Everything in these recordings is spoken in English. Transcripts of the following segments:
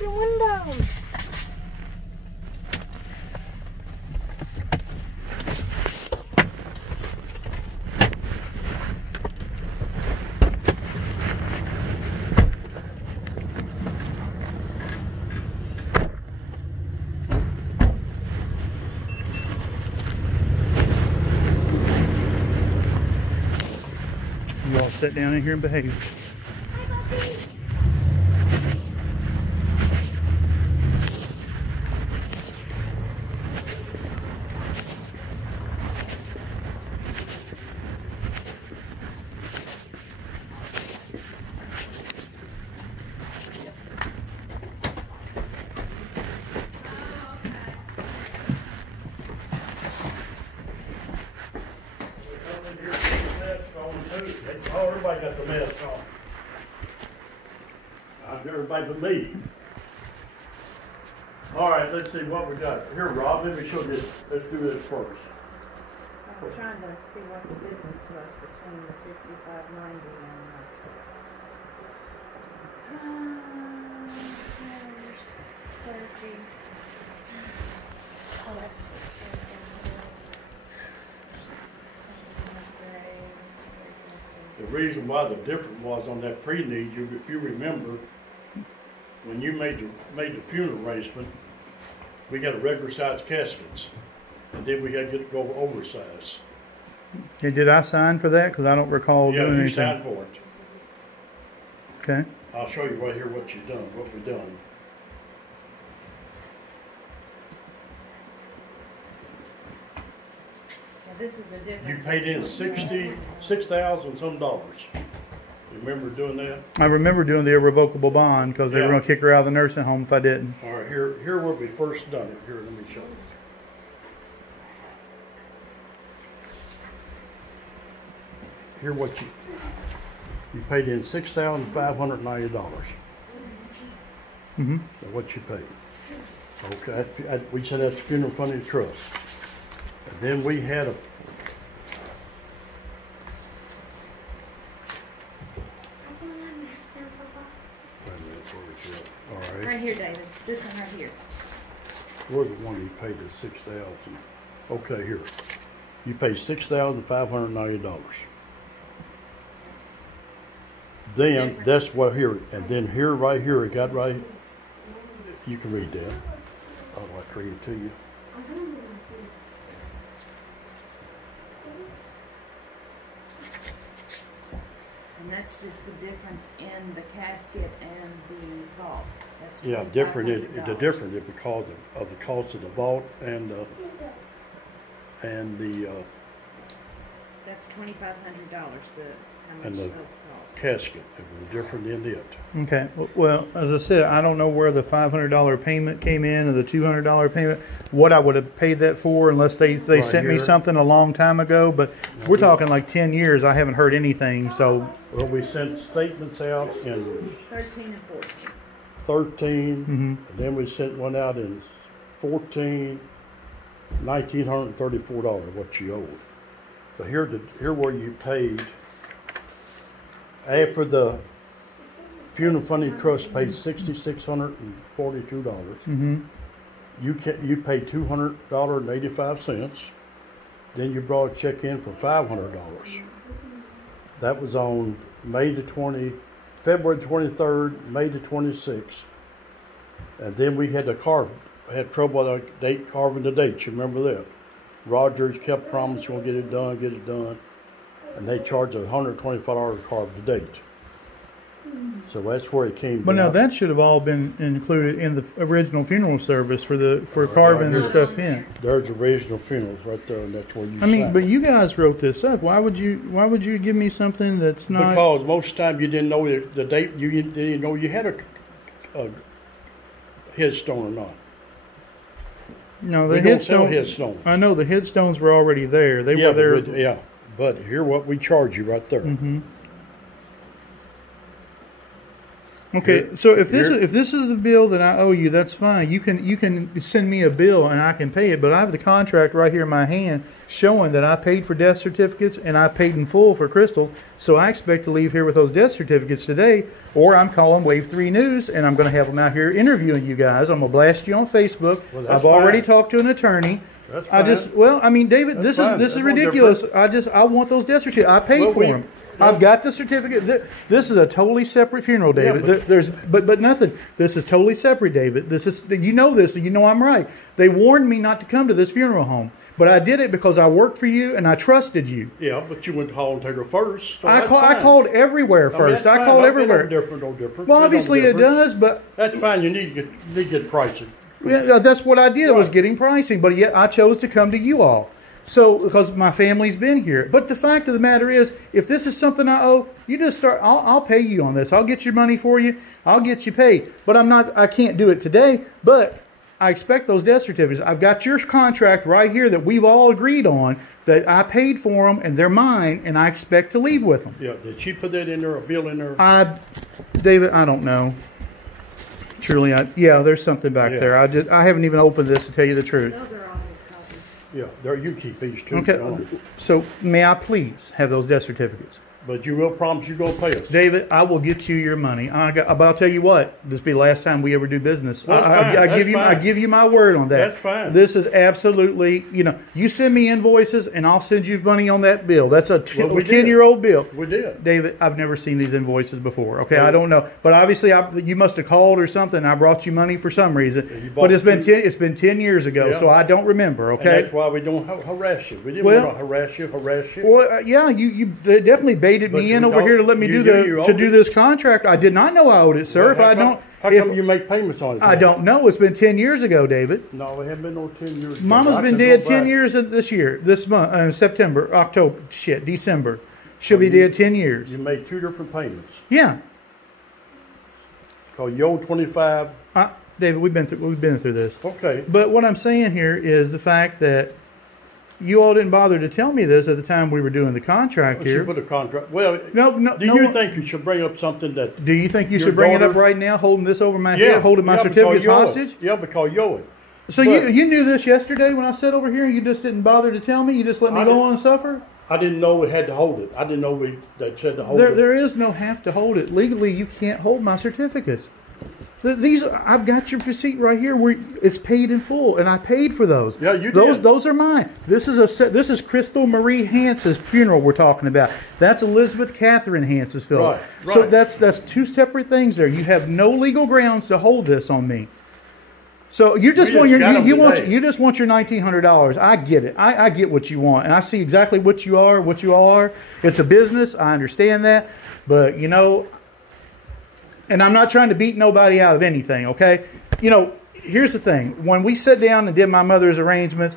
your window. You all sit down in here and behave. Oh, everybody got the mask on. Everybody but me. All right, let's see what we got. Here, Rob, let me show this. Let's do this first. I was trying to see what the difference was between the 6590 and there's clergy. Oh, that's The reason why the difference was on that pre-need, if you remember, when you made the funeral arrangement, we got a regular size caskets, and then we had to go oversize. Hey, did I sign for that? Because I don't recall doing anything. Yeah, you signed for it. Okay. I'll show you right here what you've done, what we've done. This is a difference. You paid in $6,000 some dollars. You remember doing that? I remember doing the irrevocable bond because they were going to kick her out of the nursing home if I didn't. All right, here where we first done it. Here, let me show you. Here what you paid in $6,590. Mm-hmm. That's what you paid. Okay, we said that's funeral funding trust. And then we had a Right here, David. This one right here. We're the one you paid the $6,000. Okay, here. You paid $6,590. Then that's what here, and then here, right here, it got right. You can read that. I'll like to read it to you. And that's just the difference in the casket and the vault. That's Yeah, different. The difference is because of the cost of the vault and the. That's $2,500. How much And the those cost? casket. It was different in it. Okay. Well, as I said, I don't know where the $500 payment came in and the $200 payment. What I would have paid that for, unless they Right sent me here. something a long time ago. But we're talking like 10 years. I haven't heard anything. So Well, we sent statements out in 13 and 14. 13, and then we sent one out in 14, $1,934 what you owed. So here where you paid after the funeral funding trust paid $6,642. You paid $200.85. Then you brought a check in for $500. That was on February 23rd, May the 26th. And then we had had trouble with our date, carving the dates. You remember that? Rogers kept promising we'll get it done. And they charged $125 to carve the date. So that's where it came But down. now that should have all been included in the original funeral service for carving the stuff in. There's original funerals right there, and that's where you I mean, signed. but you guys wrote this up. Why would you give me something that's not? Because most time you didn't know the date. You didn't know you had a headstone or not. No, the We don't sell headstone. headstones. I know the headstones were already there. They were there. But here what we charge you right there. Okay, so if this is the bill that I owe you, that's fine. You can send me a bill and I can pay it. But I have the contract right here in my hand showing that I paid for death certificates and I paid in full for Crystal. So I expect to leave here with those death certificates today, or I'm calling Wave 3 News and I'm going to have them out here interviewing you guys. I'm going to blast you on Facebook. Well, I've already talked to an attorney. That's fine. David, this is ridiculous. I want those death certificates. I paid for them. I've got the certificate. This is a totally separate funeral, David. Yeah, but nothing. This is totally separate, David. This is, you know this. You know I'm right. They warned me not to come to this funeral home, but I did it because I worked for you and I trusted you. Yeah, but you went to Hall and Taylor first. So I called everywhere first. I called everywhere. No different. Well, obviously it does, but that's fine. You need to get pricing. Yeah, that's what I did. I was getting pricing, but yet I chose to come to you all. So, because my family's been here. But the fact of the matter is, if this is something I owe, you just start, I'll pay you on this. I'll get your money for you. I'll get you paid. But I can't do it today, but I expect those death certificates. I've got your contract right here that we've all agreed on, that I paid for them and they're mine, and I expect to leave with them. Yeah, did she put that in there, a bill in there? David, I don't know. Truly, there's something back there. I haven't even opened this to tell you the truth. Those are all his copies. Yeah, there you keep these too. Okay, so may I please have those death certificates? But you will promise you're going to pay us. David, I will get you your money. But I'll tell you what, this will be the last time we ever do business. Well, I give you my word on that. That's fine. This is absolutely, you send me invoices and I'll send you money on that bill. That's a 10-year-old bill. We did. David, I've never seen these invoices before. Okay, I don't know. But obviously you must have called or something. I brought you money for some reason. But it's been 10 years ago, so I don't remember, okay? And that's why we don't harass you. We didn't want to harass you. Well, you definitely baited me in over here to let me do this contract. I did not know I owed it, sir. How come you make payments on it? I don't know. It's been 10 years ago, David. No, it hasn't been no 10 years ago. Mama's been dead 10 years this month, December. She'll be dead 10 years. You made 2 different payments. Yeah. Because you owe 25. David, we've been through this. Okay. But what I'm saying here is the fact that you all didn't bother to tell me this at the time we were doing the contract here. She put a contract. Well, no. Do you think you should bring up something that? Do you think you should bring it up right now, holding this over my head, holding my certificates hostage? Yeah, because you owe it. So you knew this yesterday when I sat over here, and you just didn't bother to tell me. You just let me go on and suffer. I didn't know we had to hold it. I didn't know they said to hold it. There is no have to hold it. Legally, you can't hold my certificates. I've got your receipt right here where it's paid in full, and I paid for those. Yeah, you did. Those are mine. This is Crystal Marie Hance's funeral we're talking about. That's Elizabeth Catherine Hance's funeral. Right. So that's 2 separate things there. You have no legal grounds to hold this on me. So you just want your $1,900. I get it. I get what you want, and I see exactly what you all are. It's a business. I understand that, but and I'm not trying to beat nobody out of anything, okay? Here's the thing. When we sat down and did my mother's arrangements,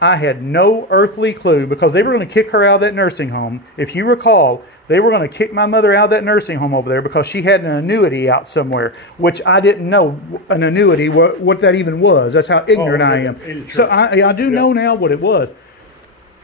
I had no earthly clue, because they were going to kick her out of that nursing home. If you recall, they were going to kick my mother out of that nursing home over there because she had an annuity out somewhere, which I didn't know an annuity, what that even was. That's how ignorant I am. So I do know now what it was.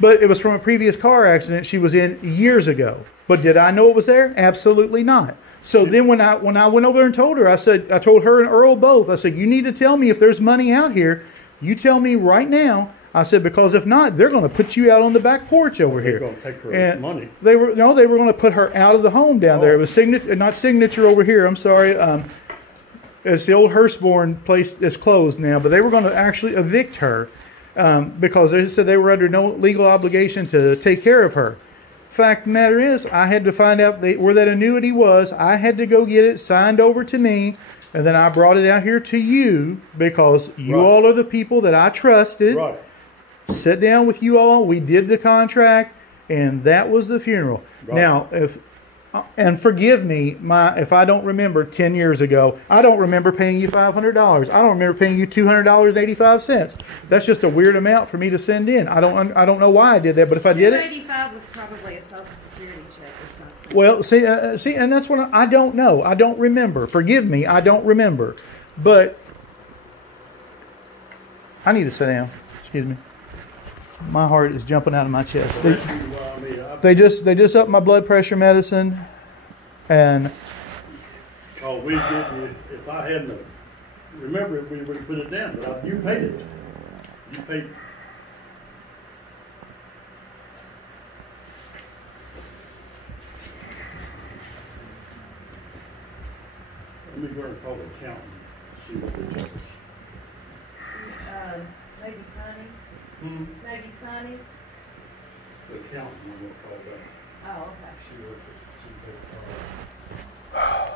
But it was from a previous car accident she was in years ago. But did I know it was there? Absolutely not. So then when I went over there and told her, I told her and Earl both, I said, you need to tell me if there's money out here. You tell me right now. I said, because if not, they're going to put you out on the back porch over here. They're going to take her money. They were going to put her out of the home down there. It was not Signature over here. I'm sorry. It's the old Hurstbourne place that's closed now, but they were going to actually evict her because they said they were under no legal obligation to take care of her. Fact of the matter is, I had to find out where that annuity was. I had to go get it signed over to me, and then I brought it out here to you because you all are the people that I trusted. Right. Sit down with you all. We did the contract, and that was the funeral. Right. Now, and forgive me, if I don't remember 10 years ago, I don't remember paying you $500. I don't remember paying you $200.85. That's just a weird amount for me to send in. I don't know why I did that, but if I did it, $285 was probably a Social Security check or something. Well, see, and that's what I don't know. I don't remember. Forgive me, I don't remember. But I need to sit down. Excuse me. My heart is jumping out of my chest. They just upped my blood pressure medicine, and Oh, we didn't, if I hadn't, remember, we would have put it down, but you paid it. You paid. Let me go and call the accountant, see what they tell us. Maybe Sonny. Maybe Sonny. The accountant, I'm gonna call back. Oh, okay. She worked at, she paid the car.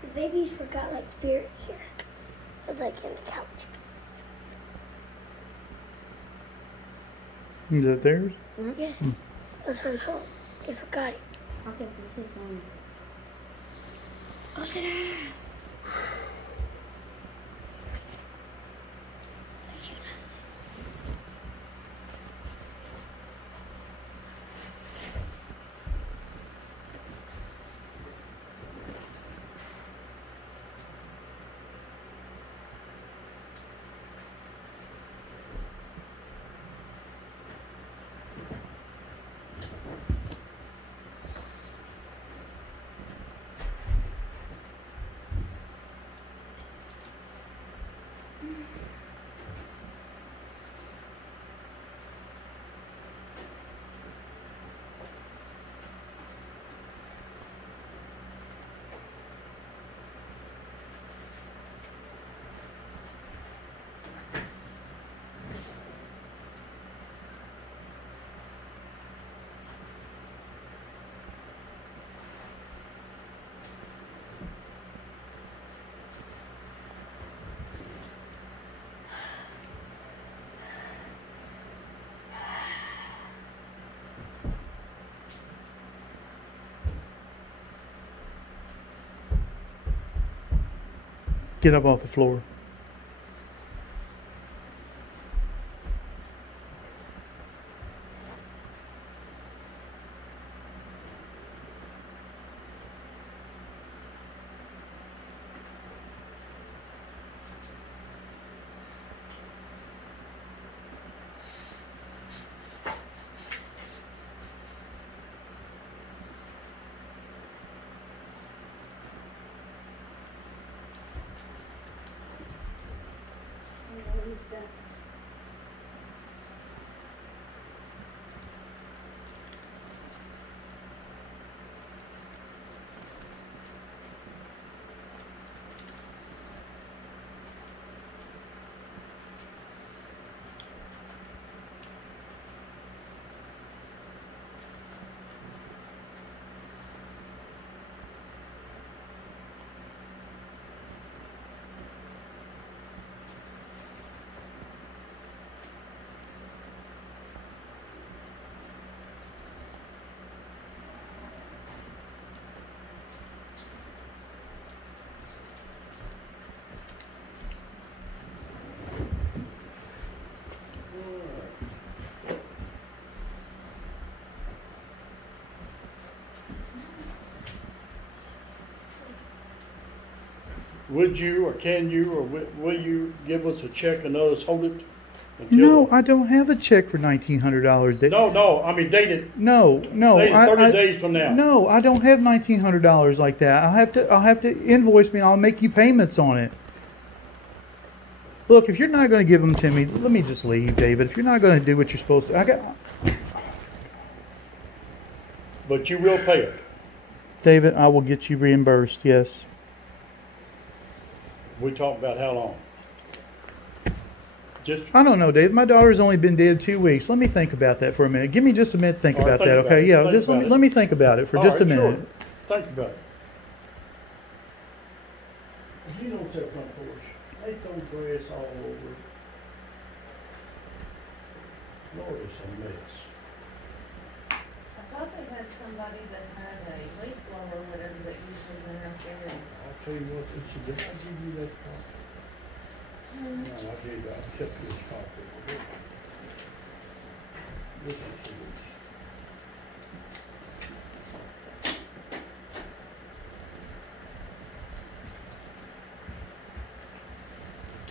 The babies forgot like spirit here. It was like in the couch. Is that theirs? Yeah. It was from home. They forgot it. Okay, this is Oh, sit down. Get up off the floor. would you or can you or will you give us a check and let us hold it? Until No, I don't have a check for $1,900. No, I mean date it. No, Date it 30 days from now. No, I don't have $1,900 like that. I'll have to invoice me and I'll make you payments on it. Look, if you're not going to give them to me, let me just leave, David. If you're not going to do what you're supposed to, But you will pay it. David, I will get you reimbursed. Yes. We talked about how long? I don't know, Dave. My daughter's only been dead 2 weeks. Let me think about that for a minute. Give me just a minute to think about that, okay? Yeah, just let me think about it for just a minute. Sure. Think about it. You don't take front porch. They throw grass all over. Lord, it's a mess. I thought they had somebody that had a leaf blower or whatever that usually went out there. I'll tell you what, did I give you that copy? No, I kept this copy. This is yours.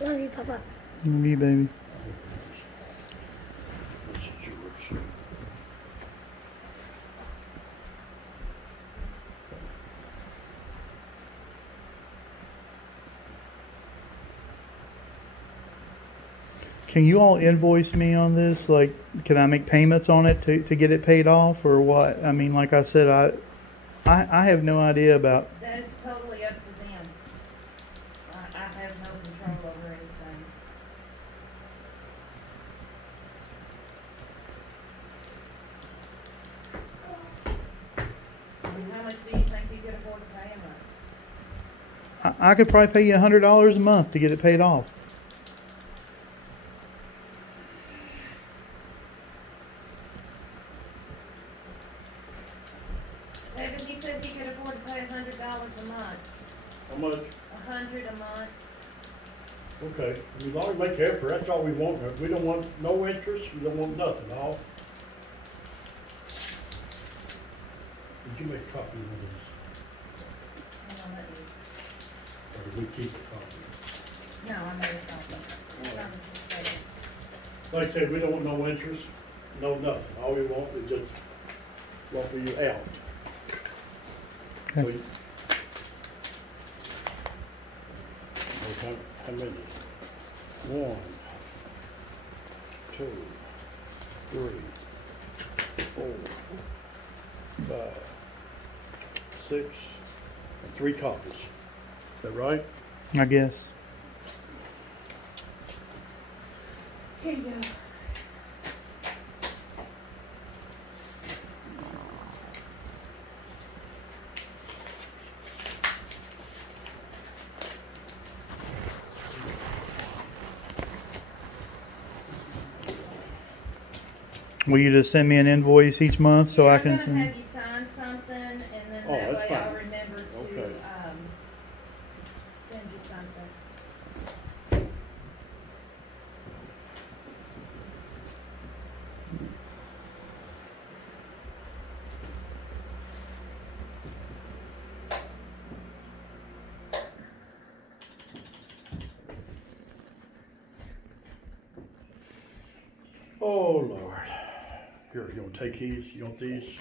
Love you, Papa. Me, baby. This is yours. Can you all invoice me on this? Like, can I make payments on it to get it paid off or what? I mean, like I said, I have no idea about. That's totally up to them. I have no control over anything. How much do you think you could afford to pay a month? I could probably pay you $100 a month to get it paid off. David, he said he could afford to pay $100 a month. How much? $100 a month. Okay, as long as we make the effort, that's all we want. We don't want no interest, we don't want nothing, all. Did you make a copy of this? Hang on, let me- Or did we keep a copy? No, I made a copy. It's not just saying. Like I said, we don't want no interest, no nothing. All we want is just what we out. Okay. So how many? 1, 2, 3, 4, 5, 6, and 3 copies. Is that right? I guess. Here you go. Will you just send me an invoice each month so I can I'm gonna send? have you sign something, and then Oh, that that's way I'll fine. remember to Okay. send you something. Oh, Lord. Here, you want to take these? You want these?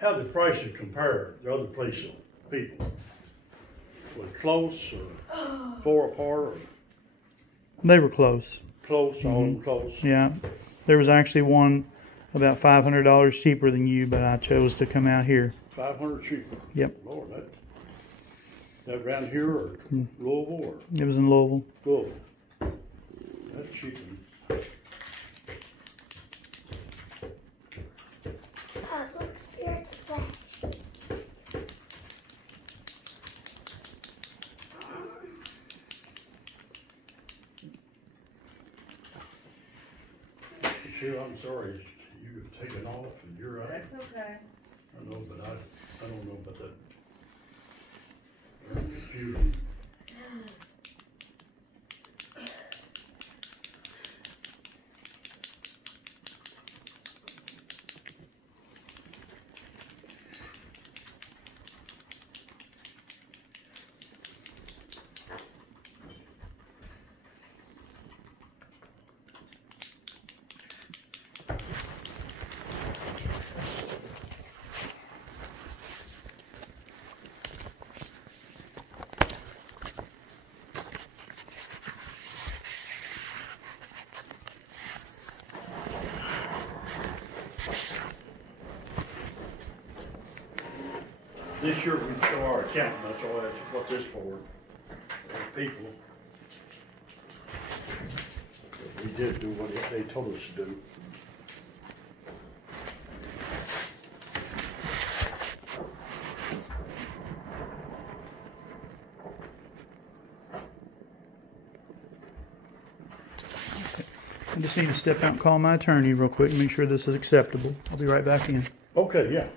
How the prices compare to other places, people? Were they close or far apart or They were close. close, all of them close? Yeah. There was actually one about $500 cheaper than you, but I chose to come out here. 500 cheaper. Yep. Lord, that around here or Louisville or It was in Louisville. Louisville? That's cheaper. Look, Spirit's flash. Sure, I'm sorry. You've taken off and you're out. That's okay. I know, but I don't know about that. Computer. this year we show our accountant, that's all, that's what this for people. We did do what they told us to do. I just need to step out and call my attorney real quick and make sure this is acceptable. I'll be right back in. Okay, yeah.